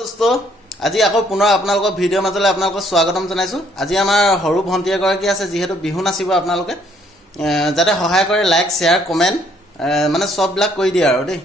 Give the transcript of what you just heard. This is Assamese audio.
দোস্ত আজি আকৌ পুনৰ আপোনালোকৰ ভিডিঅ' মাজলৈ আপোনালোকক স্বাগতম জনাইছো। আজি আমাৰ সৰু ভণ্টি এগৰাকী আছে যিহেতু বিহু নাচিব আপোনালোকে যাতে সহায় কৰে লাইক শ্বেয়াৰ কমেণ্ট মানে সববিলাক কৰি দিয়ে আৰু দেই।